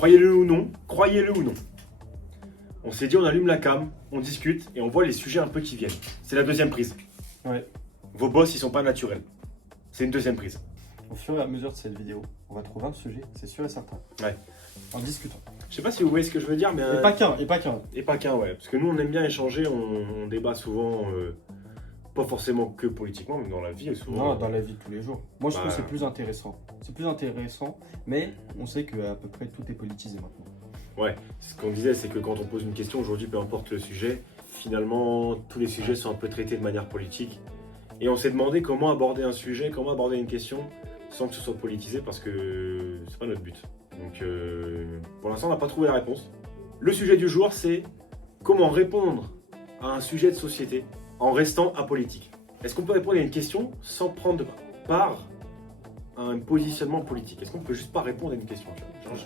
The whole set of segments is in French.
Croyez-le ou non, on s'est dit on allume la cam, on discute et on voit les sujets un peu qui viennent. C'est la deuxième prise. Ouais. Vos boss, ils sont pas naturels. C'est une deuxième prise. Au fur et à mesure de cette vidéo, on va trouver un sujet, c'est sûr et certain. Ouais. En discutant. Je sais pas si vous voyez ce que je veux dire, mais... Et pas qu'un. Et pas qu'un, ouais. Parce que nous, on aime bien échanger, on débat souvent, pas forcément que politiquement, mais dans la vie souvent. Non, dans la vie de tous les jours. Moi, je trouve que c'est Bah. plus intéressant. C'est plus intéressant, mais on sait qu'à peu près tout est politisé maintenant. Ouais, ce qu'on disait, c'est que quand on pose une question aujourd'hui, peu importe le sujet, finalement, tous les sujets sont un peu traités de manière politique. Et on s'est demandé comment aborder un sujet, comment aborder une question sans que ce soit politisé, parce que c'est pas notre but. Donc, pour l'instant, on n'a pas trouvé la réponse. Le sujet du jour, c'est comment répondre à un sujet de société en restant apolitique. Est-ce qu'on peut répondre à une question sans prendre part à un positionnement politique? Est-ce qu'on peut juste pas répondre à une question? Genre,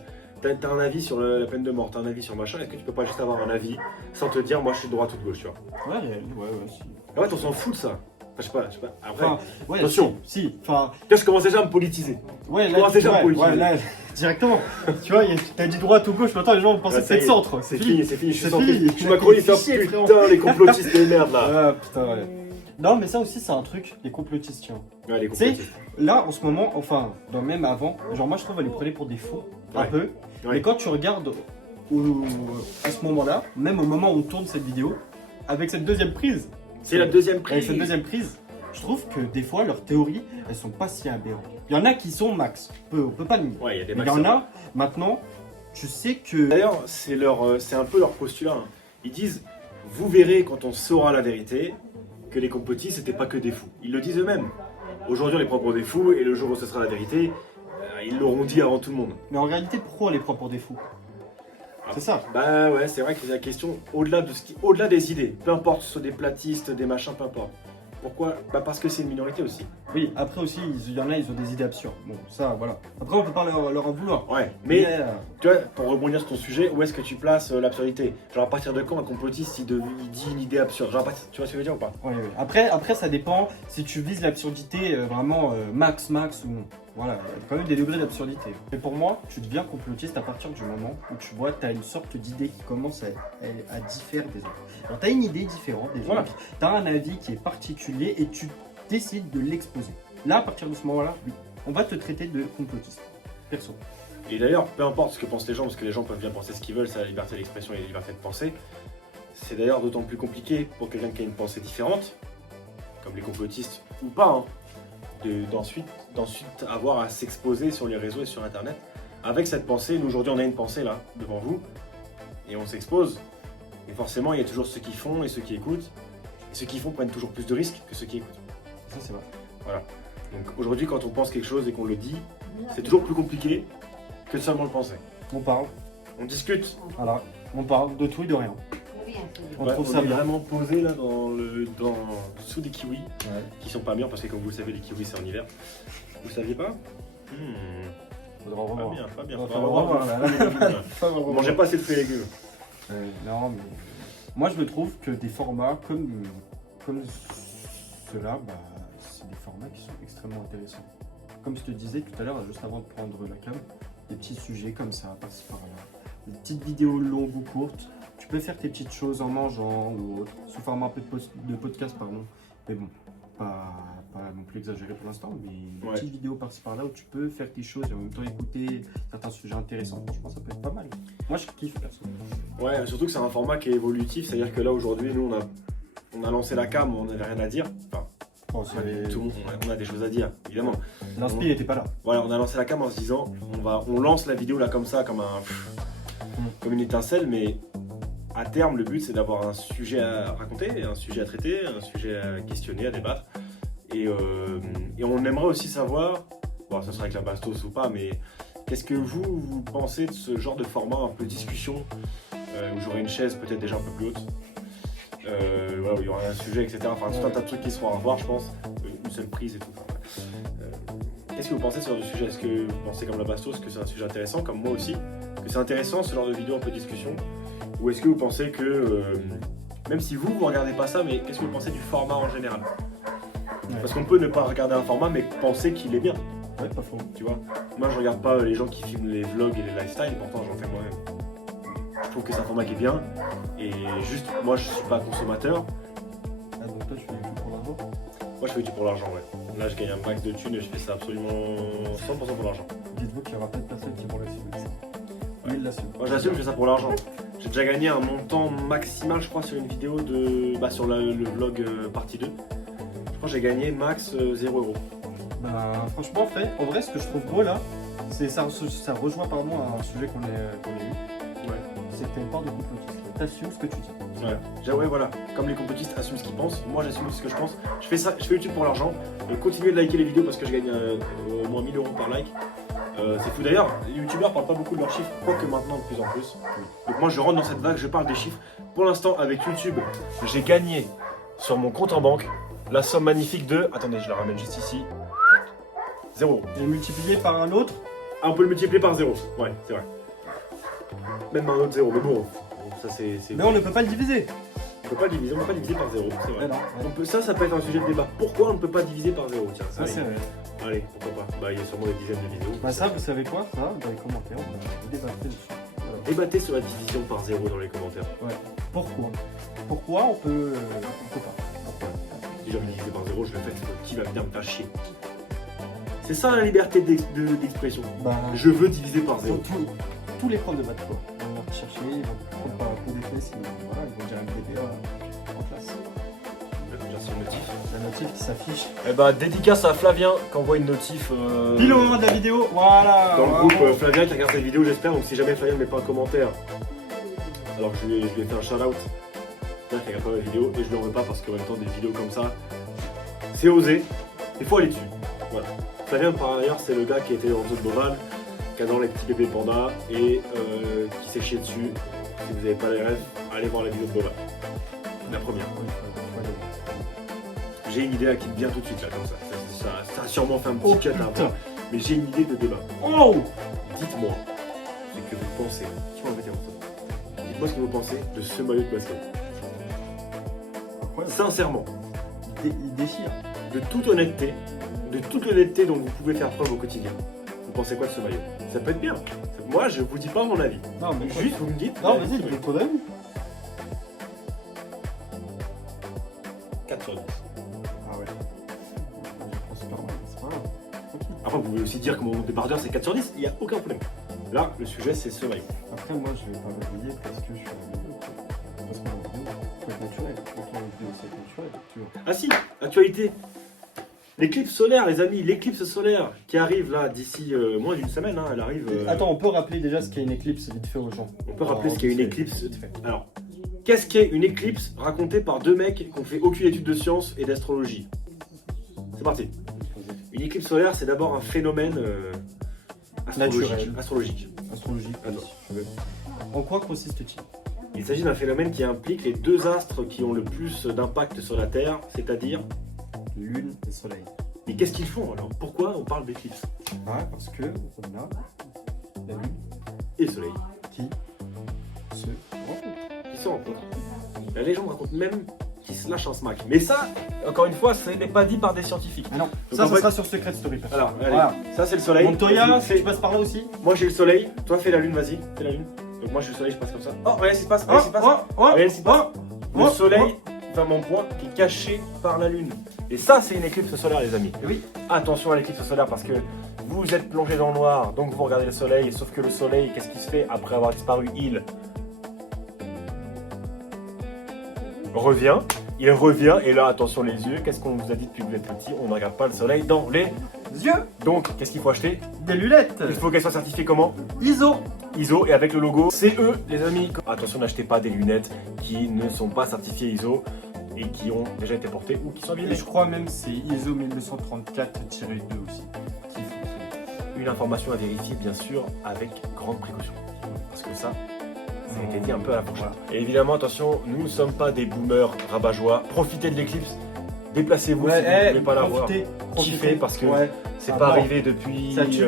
t'as un avis sur la peine de mort, t'as un avis sur machin, est-ce que tu peux pas juste avoir un avis sans te dire moi je suis de droite ou de gauche, tu vois? Ouais, si. En fait, on s'en fout de ça. Enfin, je sais pas. Après, Enfin, ouais, attention. Si, enfin. Là, je commence déjà à me politiser. Ouais, Je commence déjà à me ouais, politiser. là, directement. Tu vois, t'as dit droite ou gauche, maintenant les gens vont penser Ouais, que c'est le centre. C'est fini. Je suis C'est centriste. fini. Je suis macroniste, hein, Chier, frérot. putain, les complotistes de merde là. Ah putain, ouais. Non, mais ça aussi, c'est un truc, les complotistes, tiens. Ouais, les C'est complotistes. là, en ce moment, enfin, même avant, genre moi je trouve qu'elle les prenait pour des faux, un Ouais. peu. Ouais. Mais quand tu regardes à ce moment-là, même au moment où on tourne cette vidéo, avec cette deuxième prise, C'est la deuxième avec prise. cette deuxième prise, je trouve que des fois leurs théories, elles sont pas si aberrantes. Il y en a qui sont max, on peut pas le nier. Ouais, il y a des Mais il y en a, maintenant, tu sais que... D'ailleurs, c'est un peu leur postulat. Hein. Ils disent, vous verrez quand on saura la vérité que les complotistes c'était pas que des fous. Ils le disent eux-mêmes. Aujourd'hui, on les prend pour des fous et le jour où ce sera la vérité, ils l'auront dit avant tout le monde. Mais en réalité, pourquoi on les prend pour des fous? C'est ça. Bah ouais, c'est vrai que c'est la question au-delà des idées. Peu importe, ce soit des platistes, des machins, peu importe. Pourquoi? Bah parce que c'est une minorité aussi. Oui, après aussi, il y en a, ils ont des idées absurdes. Bon, ça, voilà. Après, on peut pas leur en vouloir. Ouais, mais Mais, tu vois, pour rebondir sur ton sujet, où est-ce que tu places l'absurdité? Genre à partir de quand un complotiste il dit une idée absurde? Genre, tu vois ce que je veux dire ou pas? ouais. Après, ça dépend si tu vises l'absurdité vraiment max ou non. Voilà, il y a quand même des degrés d'absurdité. Mais pour moi, tu deviens complotiste à partir du moment où tu vois, tu as une sorte d'idée qui commence à différer des autres. Alors, tu as une idée différente des Voilà. autres, tu as un avis qui est particulier et tu décides de l'exposer. Là, à partir de ce moment-là, oui, on va te traiter de complotiste. Perso. Et d'ailleurs, peu importe ce que pensent les gens, parce que les gens peuvent bien penser ce qu'ils veulent, c'est la liberté d'expression et la liberté de penser. C'est d'ailleurs d'autant plus compliqué pour quelqu'un qui a une pensée différente, comme les complotistes ou pas, hein, d'ensuite avoir à s'exposer sur les réseaux et sur internet. Avec cette pensée, nous aujourd'hui on a une pensée là, devant vous, et on s'expose. Et forcément, il y a toujours ceux qui font et ceux qui écoutent. Et ceux qui font prennent toujours plus de risques que ceux qui écoutent. Ça, c'est vrai. Voilà. Donc aujourd'hui, quand on pense quelque chose et qu'on le dit, c'est toujours plus compliqué que de seulement le penser. On parle, On discute. voilà. On parle de tout et de rien. On Ouais, trouve on ça est bien. vraiment posé là sous des kiwis Ouais. qui sont pas mûrs parce que comme vous le savez, les kiwis c'est en hiver. Vous saviez pas? Faudra Pas revoir. bien, pas bien. Faudra Faudra revoir, là. Faudra revoir. Mangez pas assez de fruits et légumes. Non, mais moi je me trouve que des formats comme ceux-là, bah, c'est des formats qui sont extrêmement intéressants. Comme je te disais tout à l'heure, juste avant de prendre la cam, des petits sujets comme ça, par-ci par-là. Des petites vidéos longues ou courtes. Tu peux faire tes petites choses en mangeant ou autre, sous format un peu de podcast, pardon. Mais bon, pas non plus exagéré pour l'instant, mais des Ouais. petites vidéos par-ci par-là où tu peux faire tes choses et en même temps écouter certains sujets intéressants. Franchement, ça peut être pas mal. Moi, je kiffe perso. Ouais, surtout que c'est un format qui est évolutif, c'est-à-dire que là aujourd'hui, nous on a lancé la cam, on n'avait rien à dire. Enfin, Bon, tout le monde, on a des choses à dire, évidemment. l'inspi n'était pas là. Voilà, on a lancé la cam en se disant, on lance la vidéo là comme ça, comme une étincelle, mais à terme, le but c'est d'avoir un sujet à raconter, un sujet à traiter, un sujet à questionner, à débattre. Et on aimerait aussi savoir, bon, ça sera avec la bastos ou pas, mais qu'est-ce que vous pensez de ce genre de format un peu discussion, où j'aurai une chaise peut-être déjà un peu plus haute, voilà, où il y aura un sujet, etc. Enfin, tout un tas de trucs qui seront à revoir, je pense, une seule prise et tout. Enfin, qu'est-ce que vous pensez de ce genre de sujet? Est-ce que vous pensez comme la bastos que c'est un sujet intéressant, comme moi aussi, que c'est intéressant ce genre de vidéo un peu discussion? Ou est-ce que vous pensez que, même si vous regardez pas ça, mais qu'est-ce que vous pensez du format en général? Ouais. Parce qu'on peut ne pas regarder un format, mais penser qu'il est bien. Ouais, pas faux. Tu vois, moi je regarde pas les gens qui filment les vlogs et les lifestyles, pourtant j'en fais moi-même. Je trouve que c'est un format qui est bien, et juste, moi je suis pas consommateur. Ah, donc toi, tu fais YouTube pour l'argent? Moi je fais YouTube pour l'argent, ouais. Là je gagne un max de thunes et je fais ça absolument 100% pour l'argent. Dites-vous qu'il y aura pas de personnes qui vont l'assumer ça. Oui, il l'assume. Moi j'assume, je fais ça pour l'argent. J'ai déjà gagné un montant maximal, je crois, sur une vidéo de. Bah, sur le vlog partie 2. Je crois que j'ai gagné max 0 €. Bah, franchement, en vrai, ce que je trouve beau là, c'est ça rejoint pardon à un sujet qu'on a eu. Ouais. C'est que t'as une part de complotisme. T'assumes ce que tu dis. Ouais. Ouais, voilà. Comme les complotistes assument ce qu'ils pensent, moi j'assume ce que je pense. Je fais ça, je fais YouTube pour l'argent. Continuez de liker les vidéos parce que je gagne au moins 1000 € par like. C'est fou d'ailleurs, les youtubeurs parlent pas beaucoup de leurs chiffres, quoique maintenant de plus en plus. Donc moi je rentre dans cette vague, je parle des chiffres. Pour l'instant avec YouTube, j'ai gagné sur mon compte en banque la somme magnifique de... Attendez, je la ramène juste ici. 0 €. Et multiplié par un autre. Ah, on peut le multiplier par 0. Ouais, c'est vrai. Même un autre 0, mais bon, ça c'est... Mais on ne peut pas le diviser. On peut pas le diviser, on peut pas diviser par 0, c'est vrai. Ouais, non, ouais. Ça peut être un sujet de débat. Pourquoi on ne peut pas diviser par 0? Tiens, Ça, c'est vrai. allez, pourquoi pas. Bah, il y a sûrement des dizaines de vidéos. Bah, ça, vous savez quoi? Ça, dans les commentaires, on va débattre dessus. Voilà. Débattez sur la division par 0 dans les commentaires. Ouais. Pourquoi on peut pas? Pourquoi? Si j'ai envie de diviser par 0, je le fais. Qui va venir me faire chier? C'est ça la liberté d'expression. Bah, Je veux diviser par 0. tous les profs de maths, quoi. Ils vont venir te chercher, ils vont te prendre par un coup d'effet, voilà, ils vont dire MDPA en classe. Merci le notif. La notif qui s'affiche. Eh bah, dédicace à Flavien qui envoie une notif. Pile au moment de la vidéo, voilà. Dans le bravo. groupe Flavien qui regarde cette vidéo, j'espère. Donc si jamais Flavien ne met pas un commentaire, alors je lui ai fait un shout-out. Flavien qui regarde pas la vidéo et je lui en veux pas parce qu'en même temps, des vidéos comme ça, c'est osé. Il faut aller dessus. Voilà. Flavien, par ailleurs, c'est le gars qui était en zone Boval, qui adore les petits bébés pandas et qui s'est chié dessus. Si vous n'avez pas les rêves, allez voir la vidéo de Boval. La première. J'ai une idée à qui bien tout de suite là, comme ça. Ça a sûrement fait un petit cut à voir. Mais j'ai une idée de débat. Oh, Dites-moi ce que vous pensez. Tu m'en veux dire ça. Dites-moi ce que vous pensez de ce maillot de basket. incroyable. Sincèrement, Il déchire. de toute honnêteté dont vous pouvez faire preuve au quotidien. Vous pensez quoi de ce maillot? Ça peut être bien. Moi, je vous dis pas mon avis. Non, mais Juste, vous me dites. Non, vas-y, donne ton avis. 4 sur 10. Ah ouais. Je pense pas, c'est pas grave. Tranquille. Après, vous pouvez aussi dire que mon débardeur c'est 4 sur 10, il n'y a aucun problème. Là, le sujet c'est ce maillot. Après, moi, je vais pas m'habiller parce que je suis en vidéo. Parce que en vidéo, faut être naturel. Quand on est en vidéo, c'est naturel. Tu vois. Ah si, actualité. L'éclipse solaire, les amis, l'éclipse solaire qui arrive là d'ici moins d'une semaine, hein, elle arrive. Attends, on peut rappeler déjà ce qu'est une éclipse vite fait aux gens. On peut rappeler ce qu'est une éclipse. Vite fait. Alors, qu'est-ce qu'est une éclipse racontée par deux mecs qui ont fait aucune étude de science et d'astrologie? C'est parti. Une éclipse solaire, c'est d'abord un phénomène Naturel. astrologique. Astrologique. Attends. En quoi consiste-t-il? Il s'agit d'un phénomène qui implique les deux astres qui ont le plus d'impact sur la Terre, c'est-à-dire. Lune et soleil. Mais qu'est-ce qu'ils font alors? Pourquoi on parle d'éclipse? Ah, parce que on a la lune Et le soleil qui se rencontre. qui se rencontrent. La légende raconte même qu'ils se lâchent un smack. Mais ça, encore une fois, ce n'est pas dit par des scientifiques. Ah non, Donc, ça en fait- sera sur Secret Story. perso. Alors, allez, Voilà. ça c'est le soleil. Montoya, Vas-y, si fais- tu passes par là aussi. Moi j'ai le soleil, toi fais la lune, vas-y, fais la lune. Donc moi je suis le soleil, je passe comme ça. Oh, regarde ce qui se passe, regarde ce qui se passe. Regarde ce qui se passe. Le soleil, enfin mon point, qui est caché par la lune. Et ça c'est une éclipse solaire les amis. Oui. Attention à l'éclipse solaire parce que vous êtes plongé dans le noir, donc vous regardez le soleil, sauf que le soleil, qu'est-ce qui se fait après avoir disparu? Il revient, et là attention les yeux, qu'est-ce qu'on vous a dit depuis que vous êtes petit? On ne regarde pas le soleil dans les Yeux. donc qu'est-ce qu'il faut acheter? Des lunettes. Il faut qu'elles soient certifiées comment? ISO. ISO et avec le logo CE les amis. Attention, n'achetez pas des lunettes qui ne sont pas certifiées ISO et qui ont déjà été portées ou qui sont Et abîmées. je crois même c'est ISO 1234-2 aussi. Qui fonctionne. Une information à vérifier bien sûr avec grande précaution. Parce que ça a été dit un peu à la fourchette. Et évidemment attention, nous ne sommes pas des boomers rabat-joie. Profitez de l'éclipse, déplacez-vous si vous ne pouvez pas la voir. Kiffez parce que ouais. c'est Ah pas bon. arrivé depuis... Ça tue.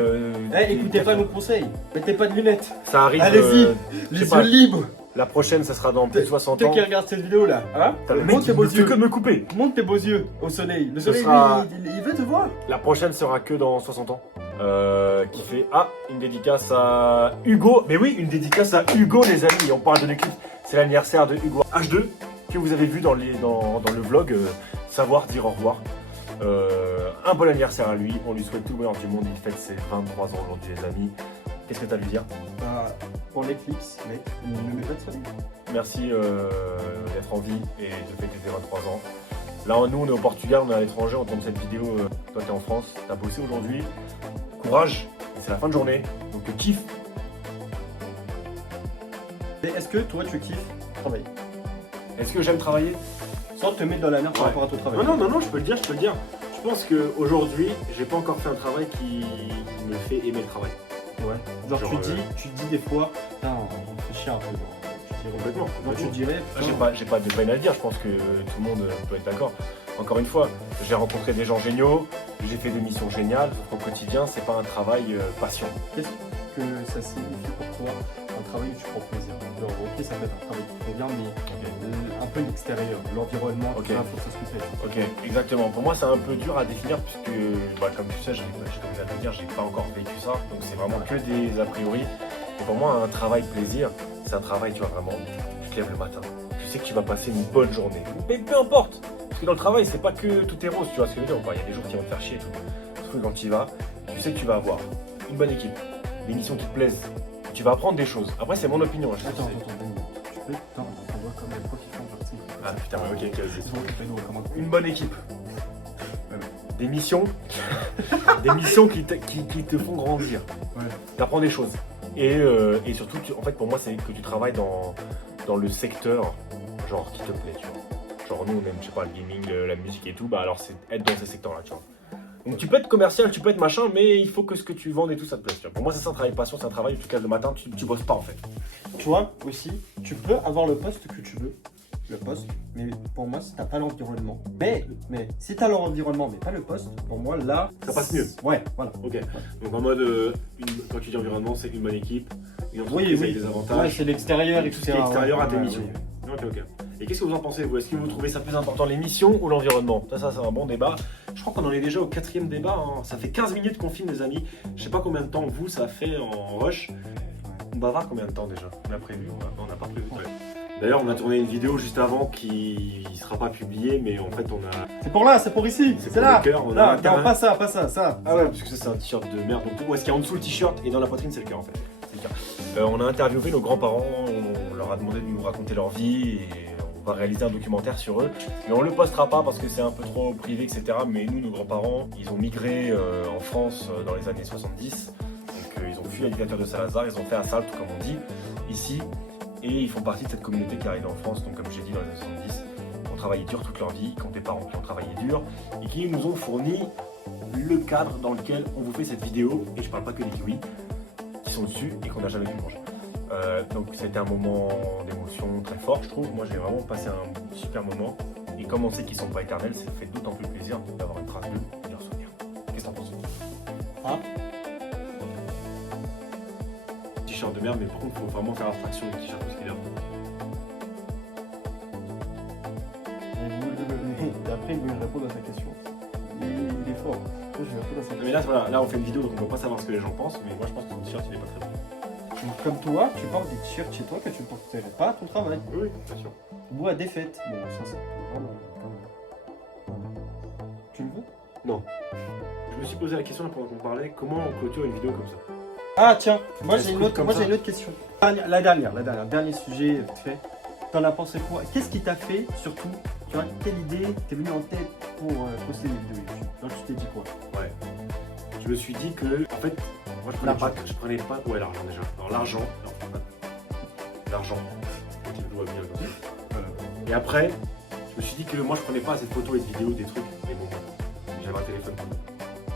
Écoutez pas nos conseils. Mettez pas de lunettes. Ça arrive... Allez-y. je Les sais pas. yeux libres. La prochaine ça sera dans plus de 60 Toi ans. qui regardes cette vidéo là, hein, T'as le mec monte qui tes beaux ne fait yeux. que de me couper. Monte tes beaux yeux au soleil. Le Ce soleil, sera- lui, il veut te voir. La prochaine sera que dans 60 ans. qui fait une dédicace à Hugo. Mais oui, une dédicace à Hugo, les amis. On parle de l'équipe, c'est l'anniversaire de Hugo H2 que vous avez vu dans le vlog Savoir dire au revoir. Un bon anniversaire à lui, on lui souhaite tout le bonheur du monde. Il fête ses 23 ans aujourd'hui, les amis. Qu'est-ce que tu as à lui dire? Pour l'éclipse, mec, ne mets pas de soleil. Merci d'être en vie et de fêter tes 23 ans. Là, nous, on est au Portugal, on est à l'étranger, on tourne cette vidéo. Toi, t'es en France, t'as bossé aujourd'hui. Courage, c'est la fin de journée, donc kiffe. Et est-ce que toi, tu kiffes travailler? Est-ce que j'aime travailler? Sans te mettre dans la merde par rapport à ton travail. Non, je peux le dire. Je pense qu'aujourd'hui, j'ai pas encore fait un travail qui me fait aimer le travail. Ouais. Genre tu dis des fois, putain, on fait chier un peu. Complètement. Genre tu dirais. J'ai pas de peine à le dire, je pense que tout le monde peut être d'accord. Encore une fois, j'ai rencontré des gens géniaux, j'ai fait des missions géniales, sauf qu'au quotidien, c'est pas un travail passion. Qu'est-ce que ça signifie pour toi un travail où tu prends plaisir? Genre, ok, ça peut être un travail qui te convient, mais un peu l'extérieur, l'environnement, Ok. tout ça, faut que ça se complète. Ok, exactement. Pour moi, c'est un peu dur à définir puisque, comme tu sais, comme je viens de le dire, j'ai pas encore vécu ça, donc c'est vraiment que des a priori. Et pour moi, un travail plaisir, c'est un travail, tu vois, vraiment, tu te lèves le matin, tu sais que tu vas passer une bonne journée. Mais peu importe, parce que dans le travail, c'est pas que tout est rose, tu vois ce que je veux dire. Il y a des jours qui vont te faire chier et tout. Sauf que quand tu y vas, tu sais que tu vas avoir une bonne équipe, des missions qui te plaisent, tu vas apprendre des choses. Après, c'est mon opinion. Je sais Attends, que c'est- tu peux. Attends, on voit comme les profs qui font genre, tu sais, Ah putain, ouais, ok, ils sont occupés, nous, comment. une bonne équipe. Des missions, des missions qui te font grandir. Ouais. Tu apprends des choses. Et surtout, en fait, pour moi, c'est que tu travailles dans le secteur genre qui te plaît, tu vois. Genre, nous, on aime, je sais pas, le gaming, la musique et tout, bah alors c'est être dans ces secteurs-là, tu vois. Donc, tu peux être commercial, tu peux être machin, mais il faut que ce que tu vendes et tout, ça te plaise, tu vois. Pour moi, c'est ça un travail passion, c'est un travail où tu te casses le matin, tu bosses pas, en fait. Tu vois, aussi, tu peux avoir le poste que tu veux, le poste, mais pour moi, si t'as pas l'environnement. Mais si t'as l'environnement, mais pas le poste, pour moi, là. Ça passe mieux. Ouais, voilà. Ok. Donc, en mode, quand tu dis environnement, c'est une bonne équipe, une entreprise avec des avantages. Ouais, c'est l'extérieur, tout ce qui est extérieur à tes missions. Ok. Et qu'est-ce que vous en pensez, vous? Est-ce que vous trouvez ça plus important, les missions ou l'environnement? Ça, c'est un bon débat. Je crois qu'on en est déjà au 4e débat. Hein. Ça fait 15 minutes qu'on filme, les amis. Je sais pas combien de temps vous, ça fait en rush. On bavarde combien de temps déjà? On a prévu? On n'a pas prévu. Ouais. D'ailleurs, on a tourné une vidéo juste avant qui ne sera pas publiée, mais en fait, on a. C'est pour là, c'est pour ici, c'est pour là. le cœur, on Là, a non, pas ça. Ah ouais, parce que ça, c'est un t-shirt de merde. Donc, où est-ce qu'il y a en dessous le t-shirt et dans la poitrine, c'est le cœur en fait. C'est le cœur. On a interviewé nos grands-parents, on leur a demandé de nous raconter leur vie et on va réaliser un documentaire sur eux. Mais on le postera pas parce que c'est un peu trop privé, etc. Mais nous, nos grands-parents, ils ont migré en France dans les années 70. Donc, ils ont fui la dictature de Salazar, ils ont fait assaut, comme on dit, ici. Et ils font partie de cette communauté qui est arrivée en France, donc comme j'ai dit dans les années 70, qui ont travaillé dur toute leur vie, qui ont des parents qui ont travaillé dur et qui nous ont fourni le cadre dans lequel on vous fait cette vidéo, et je parle pas que des kiwis qui sont dessus et qu'on n'a jamais pu manger. Donc c'était un moment d'émotion très fort, je trouve. Moi j'ai vraiment passé un super moment, et comme on sait qu'ils sont pas éternels, ça fait d'autant plus plaisir d'avoir une trace d'eux et de leurs souvenirs. Qu'est-ce que t'en penses? T-shirt de merde, mais par contre, il faut vraiment faire abstraction du t-shirt parce qu'il est là. Et après, il veut répondre à sa question. Il est fort. Moi, je vais répondre à sa question. Mais là, voilà, là, on fait une vidéo donc on ne peut pas savoir ce que les gens pensent, mais moi je pense que ton t-shirt il est pas très bon. Donc, comme toi, tu portes des t-shirts chez toi que tu ne porterais pas à ton travail. Oui, bien sûr. Ou à des fêtes. Bon, ça, c'est vraiment. Tu le veux? Non. Je me suis posé la question là, pendant qu'on parlait, comment on clôture une vidéo comme ça? Ah, tiens, moi j'ai Est-ce une que autre, comme moi ça- j'ai une autre question. La dernier sujet vite fait. T'en as pensé quoi? Qu'est-ce qui t'a fait surtout? Tu vois, quelle idée t'es venue en tête pour poster des vidéos YouTube? Donc tu t'es dit quoi? Ouais. Je me suis dit que, en fait, moi je prenais pas. Ouais, l'argent déjà. Alors l'argent. L'argent. Tu le vois bien comme ça. Voilà. Et après, je me suis dit que moi je prenais pas cette photo et de vidéos, des trucs, des moments. J'avais un téléphone.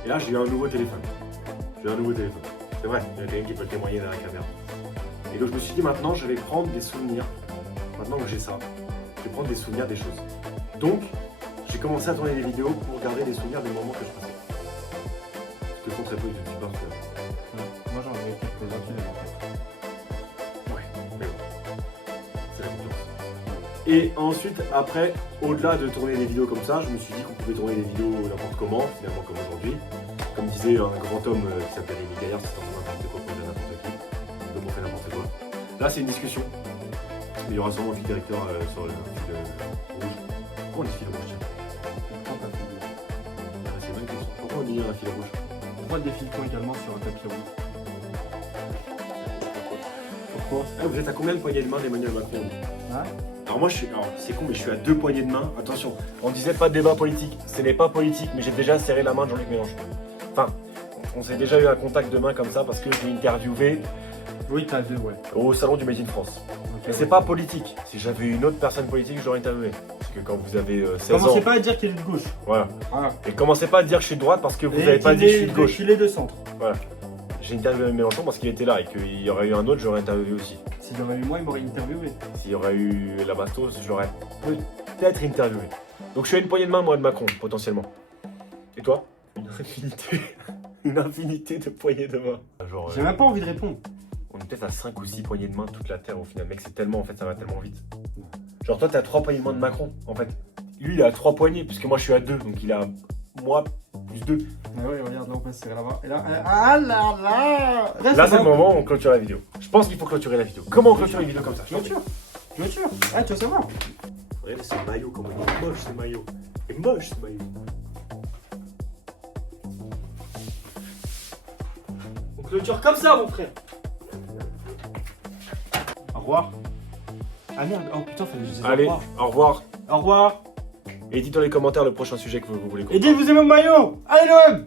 Et là j'ai eu un nouveau téléphone. C'est vrai, il y a quelqu'un qui peut témoigner dans la caméra. Et donc je me suis dit maintenant je vais prendre des souvenirs. Maintenant que j'ai ça, je vais prendre des souvenirs des choses. Donc j'ai commencé à tourner des vidéos pour garder des souvenirs des moments que je passais. Ce que font très peu de youtubeurs. Moi j'en ai quelques-uns qui en tête. Ouais, mais bon. C'est la confiance. Et ensuite, après, au-delà de tourner des vidéos comme ça, je me suis dit qu'on pouvait tourner des vidéos n'importe comment, finalement comme aujourd'hui. Comme disait un grand homme qui s'appelle Émile Gaillard, c'est n'importe quoi pour dire n'importe qui. Donc on fait n'importe quoi. Là, c'est une discussion. Il y aura sûrement un fil directeur sur le fil rouge. Pourquoi on dit fil rouge, tiens? C'est une bonne question. Pourquoi on dit un fil rouge? Pourquoi des filtrons également sur un tapis rouge? Pourquoi? Vous êtes à combien de poignées de main d'Emmanuel Macron? Hein? Alors moi, c'est con, mais je suis à 2 poignées de main. Attention, on disait pas de débat politique. Ce n'est pas politique, mais j'ai déjà serré la main de Jean-Luc Mélenchon. Enfin, on s'est déjà eu un contact de main comme ça parce que j'ai interviewé Oui, t'as 2, ouais. au salon du Made in France. Ok, Mais c'est ouais. pas politique. Si j'avais eu une autre personne politique, je l'aurais interviewé. Parce que quand vous avez 16 ans... Commencez pas à dire qu'il est de gauche. Voilà. Voilà. Et commencez pas à dire que je suis de droite parce que vous Et n'avez pas qu'il dit que je est suis de gauche. Qu'il est de centre. Voilà. J'ai interviewé Mélenchon parce qu'il était là et qu'il y aurait eu un autre, j'aurais interviewé aussi. S'il y aurait eu moi, il m'aurait interviewé. S'il y aurait eu la Bastos, je l'aurais peut-être interviewé. Donc je suis à une poignée de main, moi, de Macron, potentiellement. Et toi? Une infinité. Une infinité de poignées de main. Genre, J'ai même pas envie de répondre. on est peut-être à 5 ou 6 poignées de main toute la Terre au final. Mec, c'est tellement, en fait, ça va tellement vite. Genre toi, t'es à 3 poignées de main de Macron, en fait. Lui, il est à 3 poignées, puisque moi, je suis à 2. Donc il a, moi, plus 2. Ah ouais, regarde, là on peut se serrer là-bas. Et là, ah là là! Là, c'est le moment où on clôture la vidéo. Je pense qu'il faut clôturer la vidéo. Comment on clôture une vidéo comme ça? Clôture. Clôture. Ah, tu veux savoir? Regardez ce maillot, comment il est moche, ce maillot. Il est moche, ce maillot. On clôture comme ça, mon frère. Au revoir. Ah merde, oh putain, fallait que je dise Allez, au revoir. au revoir. Au revoir. Et dites dans les commentaires le prochain sujet que vous voulez qu'on Et dites, vous aimez mon maillot. Allez, l'OM!